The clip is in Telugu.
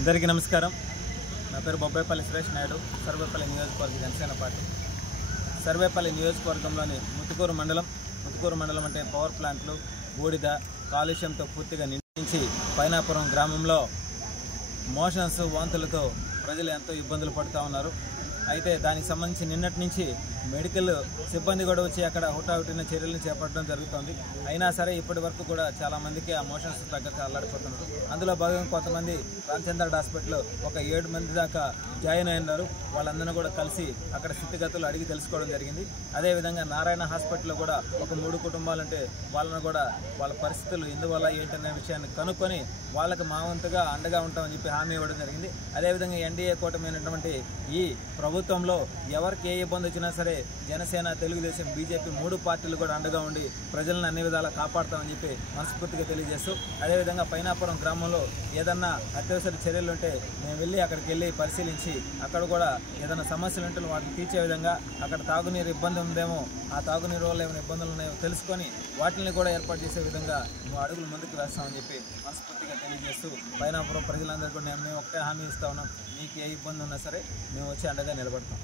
అందరికీ నమస్కారం. నా పేరు బొబ్బాయిపల్లి సురేష్ నాయుడు, సర్వేపల్లి నియోజకవర్గ జనసేన పార్టీ. సర్వేపల్లి నియోజకవర్గంలోని ముత్తుకూరు మండలం అంటే పవర్ ప్లాంట్లు, బూడిద, కాలుష్యంతో పూర్తిగా నిండించి పైనాపురం గ్రామంలో మోషన్స్, వాంతులతో ప్రజలు ఎంతో ఇబ్బందులు పడుతూ ఉన్నారు. అయితే దానికి సంబంధించి నిన్నటి నుంచి మెడికల్ సిబ్బంది కూడా వచ్చి అక్కడ హుటాహుటిన చర్యలను చేపట్టడం జరుగుతుంది. అయినా సరే ఇప్పటి వరకు కూడా చాలామందికి ఆ మోషన్స్ తగ్గక అల్లాడిపోతున్నారు. అందులో భాగంగా కొంతమంది రామచంద్ర హాస్పిటల్లో ఒక 7 మంది దాకా జాయిన్ అయినారు. వాళ్ళందరినీ కూడా కలిసి అక్కడ స్థితిగతులు అడిగి తెలుసుకోవడం జరిగింది. అదేవిధంగా నారాయణ హాస్పిటల్లో కూడా ఒక 3 కుటుంబాలు ఉంటే వాళ్ళను కూడా వాళ్ళ పరిస్థితులు ఎందువల్ల ఏంటనే విషయాన్ని కనుక్కొని వాళ్ళకి మా వంతుగా అండగా ఉంటామని చెప్పి హామీ ఇవ్వడం జరిగింది. అదేవిధంగా ఎన్డీఏ కూటమైనటువంటి ఈ ప్రభుత్వంలో ఎవరికి ఏ ఇబ్బంది వచ్చినా సరే జనసేన, తెలుగుదేశం, బీజేపీ 3 పార్టీలు కూడా అండగా ఉండి ప్రజలను అన్ని విధాలా కాపాడుతామని చెప్పి మనస్ఫూర్తిగా తెలియజేస్తూ, అదేవిధంగా పైనాపురం గ్రామంలో ఏదన్నా అత్యవసర చర్యలు ఉంటే మేము వెళ్ళి అక్కడికి వెళ్ళి పరిశీలించి అక్కడ కూడా ఏదైనా సమస్యలు ఉంటే వాటిని తీర్చే విధంగా, అక్కడ తాగునీరు ఇబ్బంది ఉందేమో ఆ తాగునీరు వల్ల ఏమైనా ఇబ్బందులు ఉన్నాయో తెలుసుకొని వాటిని కూడా ఏర్పాటు చేసే విధంగా మేము అడుగులు ముందుకు వేస్తామని చెప్పి మనస్ఫూర్తిగా తెలియజేస్తూ, పైనాపురం ప్రజలందరూ కూడా మేము ఒకటే హామీ ఇస్తా ఉన్నాం, మీకు ఏ ఇబ్బంది ఉన్నా సరే మేము వచ్చి అండగా నిలబడతాం.